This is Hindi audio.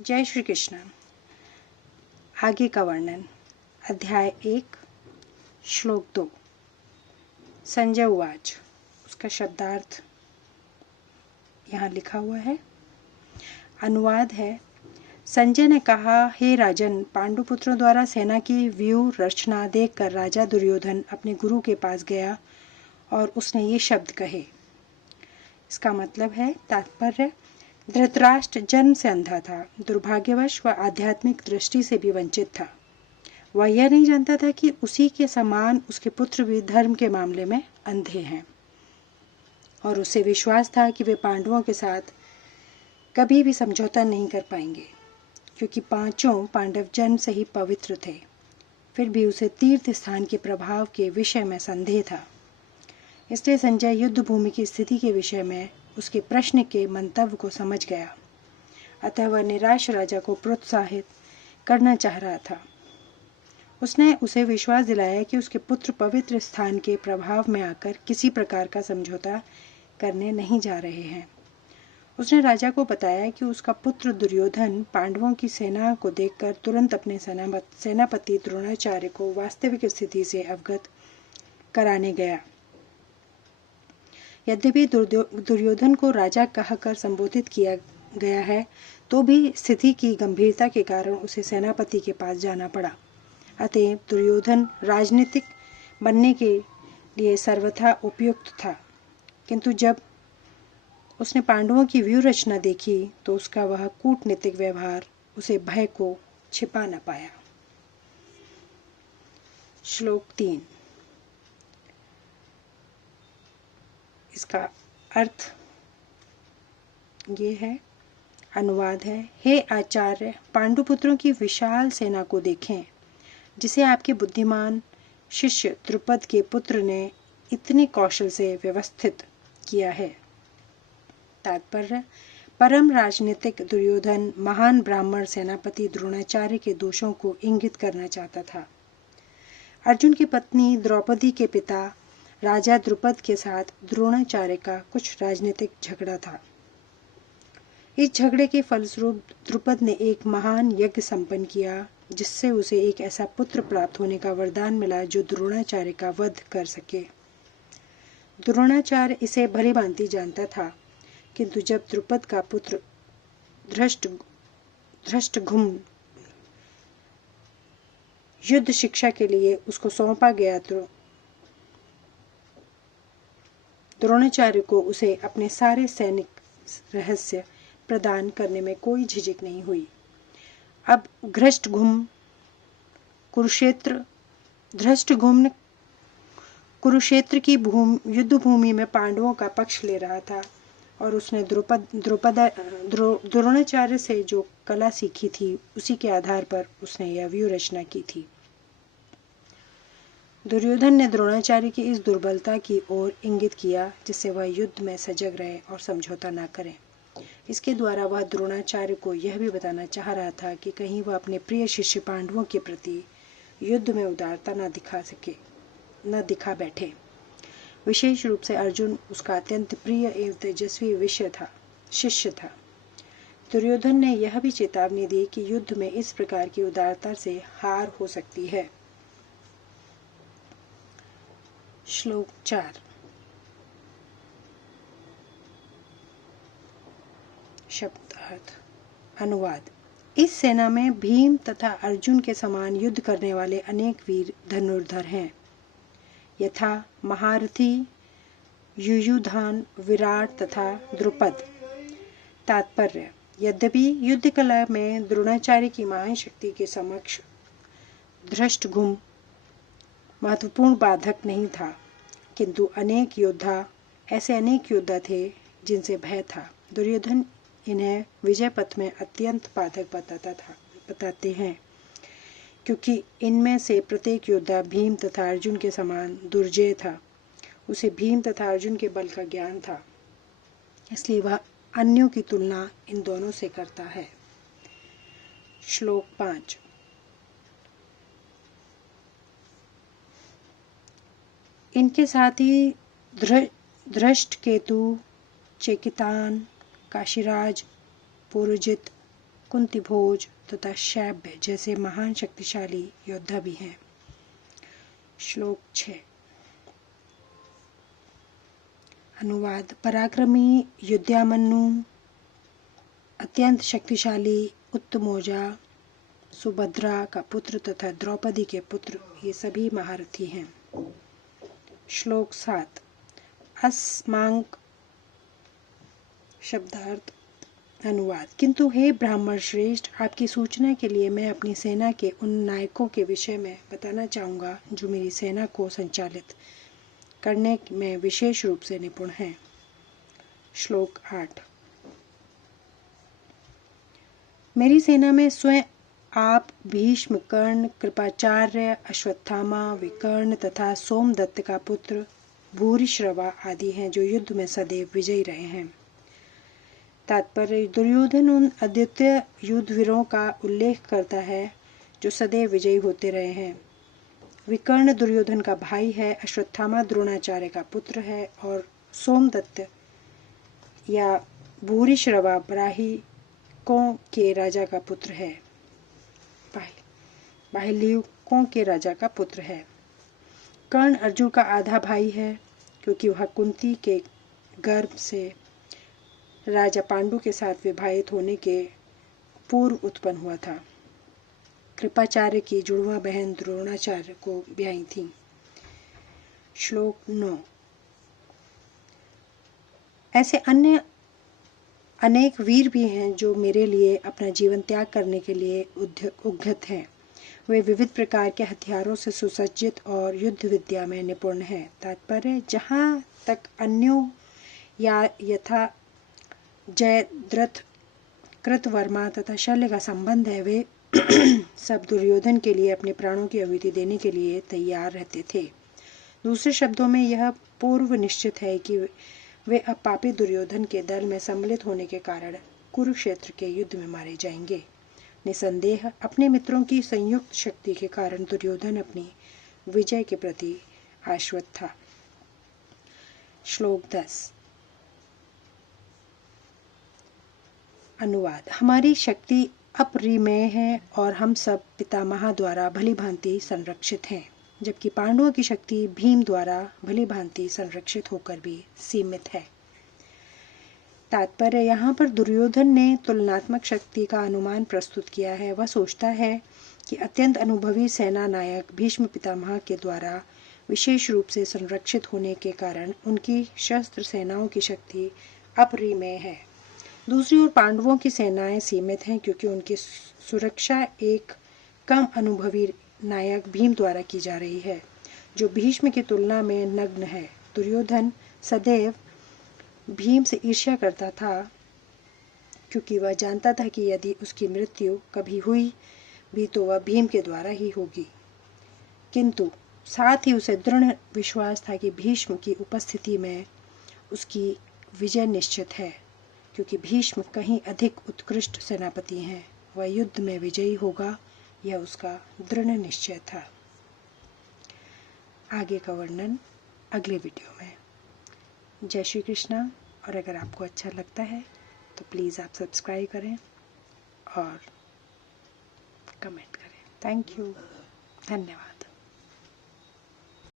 जय श्री कृष्ण। आगे का वर्णन। अध्याय 1 श्लोक 2। संजय उवाच। उसका शब्दार्थ यहाँ लिखा हुआ है। अनुवाद है। संजय ने कहा, हे राजन, पांडुपुत्रों द्वारा सेना की व्यूह रचना देखकर राजा दुर्योधन अपने गुरु के पास गया और उसने ये शब्द कहे। इसका मतलब है, तात्पर्य, धृतराष्ट्र जन्म से अंधा था, दुर्भाग्यवश वह आध्यात्मिक दृष्टि से भी वंचित था। वह यह नहीं जानता था कि उसी के समान उसके पुत्र भी धर्म के मामले में अंधे हैं, और उसे विश्वास था कि वे पांडवों के साथ कभी भी समझौता नहीं कर पाएंगे, क्योंकि पांचों पांडव जन्म से ही पवित्र थे। फिर भी उसे तीर्थ स्थान के प्रभाव के विषय में संदेह था। इसलिए संजय युद्ध भूमि की स्थिति के विषय में उसके प्रश्न के मंतव्य को समझ गया। अतः वह निराश राजा को प्रोत्साहित करना चाह रहा था। उसने उसे विश्वास दिलाया कि उसके पुत्र पवित्र स्थान के प्रभाव में आकर किसी प्रकार का समझौता करने नहीं जा रहे हैं। उसने राजा को बताया कि उसका पुत्र दुर्योधन पांडवों की सेना को देखकर तुरंत अपने सेनापति द्रोणाचार्य को वास्तविक स्थिति से अवगत कराने गया। यद्यपि दुर्योधन को राजा कहकर संबोधित किया गया है, तो भी स्थिति की गंभीरता के कारण उसे सेनापति के पास जाना पड़ा। अतएव दुर्योधन राजनीतिक बनने के लिए सर्वथा उपयुक्त था, किंतु जब उसने पांडवों की व्यूह रचना देखी तो उसका वह कूटनीतिक व्यवहार उसे भय को छिपा न पाया। श्लोक 3। इसका अर्थ ये है। अनुवाद है। हे आचार्य, पांडुपुत्रों की विशाल सेना को देखें, जिसे आपके बुद्धिमान शिष्य द्रुपद के पुत्र ने इतने कौशल से व्यवस्थित किया है। तात्पर्य, परम राजनीतिक दुर्योधन महान ब्राह्मण सेनापति द्रोणाचार्य के दोषों को इंगित करना चाहता था। अर्जुन की पत्नी द्रौपदी के पिता राजा द्रुपद के साथ द्रोणाचार्य का कुछ राजनीतिक झगड़ा था। इस झगड़े के फलस्वरूप द्रुपद ने एक महान यज्ञ संपन्न किया, जिससे उसे एक ऐसा पुत्र प्राप्त होने का वरदान मिला जो द्रोणाचार्य का वध कर सके। द्रोणाचार्य इसे भली भांति जानता था, किंतु जब द्रुपद का पुत्र धृष्टद्युम्न युद्ध शिक्षा के लिए उसको सौंपा गया तो द्रोणाचार्य को उसे अपने सारे सैनिक रहस्य प्रदान करने में कोई झिझक नहीं हुई। अब धृष्टद्युम्न कुरुक्षेत्र की युद्ध भूमि में पांडवों का पक्ष ले रहा था, और उसने द्रोणाचार्य से जो कला सीखी थी, उसी के आधार पर उसने यह व्यूह रचना की थी। दुर्योधन ने द्रोणाचार्य की इस दुर्बलता की ओर इंगित किया, जिससे वह युद्ध में सजग रहे और समझौता न करें। इसके द्वारा वह द्रोणाचार्य को यह भी बताना चाह रहा था कि कहीं वह अपने प्रिय शिष्य पांडवों के प्रति युद्ध में उदारता न दिखा बैठे। विशेष रूप से अर्जुन उसका अत्यंत प्रिय एवं तेजस्वी शिष्य था। दुर्योधन ने यह भी चेतावनी दी कि युद्ध में इस प्रकार की उदारता से हार हो सकती है। श्लोक 4। शब्दार्थ। अनुवाद। इस सेना में भीम तथा अर्जुन के समान युद्ध करने वाले अनेक वीर धनुर्धर हैं, यथा महारथी युयुधान, विराट तथा द्रुपद। तात्पर्य, यद्यपि युद्ध कला में द्रोणाचार्य की महान शक्ति के समक्ष धृष्टद्युम्न महत्वपूर्ण बाधक नहीं था, किंतु ऐसे अनेक योद्धा थे जिनसे भय था। दुर्योधन इन्हें विजय पथ में अत्यंत बाधक बताते हैं, क्योंकि इनमें से प्रत्येक योद्धा भीम तथा अर्जुन के समान दुर्जय था। उसे भीम तथा अर्जुन के बल का ज्ञान था, इसलिए वह अन्यों की तुलना इन दोनों से करता है। श्लोक 5। इनके साथ ही धृष्टकेतु, चेकितान, काशीराज, पुरोजित, कुंती भोज तथा शैब्य जैसे महान शक्तिशाली योद्धा भी हैं। श्लोक 6। अनुवाद। पराक्रमी युद्धामन्यु, अत्यंत शक्तिशाली उत्तमौजा, सुभद्रा का पुत्र तथा द्रौपदी के पुत्र, ये सभी महारथी हैं। श्लोक 7। अस्मांक शब्दार्थ। अनुवाद। किंतु हे ब्राह्मण श्रेष्ठ, आपकी सूचना के लिए मैं अपनी सेना के उन नायकों के विषय में बताना चाहूँगा जो मेरी सेना को संचालित करने में विशेष रूप से निपुण हैं। श्लोक 8। मेरी सेना में स्वयं आप, भीष्म, कर्ण, कृपाचार्य, अश्वत्थामा, विकर्ण तथा सोमदत्त का पुत्र भूरिश्रवा आदि हैं जो युद्ध में सदैव विजयी रहे हैं। तात्पर्य। दुर्योधन उन अद्वितीय युद्धवीरों का उल्लेख करता है जो सदैव विजयी होते रहे हैं। विकर्ण दुर्योधन का भाई है, अश्वत्थामा द्रोणाचार्य का पुत्र है और सोमदत्त या भूरिश्रवा बाह्लिकों के राजा का पुत्र है। बाह्लिकों के राजा का पुत्र है। कर्ण अर्जुन का आधा भाई है क्योंकि वह कुंती के गर्भ से राजा पांडु के साथ विवाहित होने के पूर्व उत्पन्न हुआ था। कृपाचार्य की जुड़वा बहन द्रोणाचार्य को ब्याही थी। श्लोक 9। ऐसे अन्य अनेक वीर भी हैं जो मेरे लिए अपना जीवन त्याग करने के लिए उद्यत हैं। वे विविध प्रकार के हथियारों से सुसज्जित और युद्ध विद्या में निपुण हैं। तात्पर्य। जहाँ तक अन्यों या यथा जयद्रथ, कृतवर्मा तथा शल्य का संबंध है, वे सब दुर्योधन के लिए अपने प्राणों की आहुति देने के लिए तैयार रहते थे। दूसरे शब्दों में यह पूर्व निश्चित है कि वे अब पापी दुर्योधन के दल में सम्मिलित होने के कारण कुरुक्षेत्र के युद्ध में मारे जाएंगे। निसंदेह अपने मित्रों की संयुक्त शक्ति के कारण दुर्योधन अपनी विजय के प्रति आश्वस्त था। श्लोक 10। अनुवाद। हमारी शक्ति अपरिमेय है और हम सब पितामह द्वारा भली भांति संरक्षित हैं, जबकि पांडवों की शक्ति भीम द्वारा भली भांति संरक्षित होकर भी सीमित है। तात्पर्य। यहाँ पर दुर्योधन ने तुलनात्मक शक्ति का अनुमान प्रस्तुत किया है। वह सोचता है कि अत्यंत अनुभवी सेना नायक भीष्म पितामह के द्वारा विशेष रूप से संरक्षित होने के कारण उनकी शस्त्र सेनाओं की शक्ति अपरिमेय है। दूसरी ओर पांडवों की सेनाएं सीमित हैं क्योंकि उनकी सुरक्षा एक कम अनुभवी नायक भीम द्वारा की जा रही है, जो भीष्म की तुलना में नग्न है। दुर्योधन सदैव भीम से ईर्ष्या करता था क्योंकि वह जानता था कि यदि उसकी मृत्यु कभी हुई भी तो वह भीम के द्वारा ही होगी, किंतु साथ ही उसे दृढ़ विश्वास था कि भीष्म की उपस्थिति में उसकी विजय निश्चित है, क्योंकि भीष्म कहीं अधिक उत्कृष्ट सेनापति हैं। वह युद्ध में विजयी होगा, यह उसका दृढ़ निश्चय था। आगे का वर्णन अगले वीडियो में। जय श्री कृष्णा। और अगर आपको अच्छा लगता है तो प्लीज़ आप सब्सक्राइब करें और कमेंट करें। Thank you. धन्यवाद।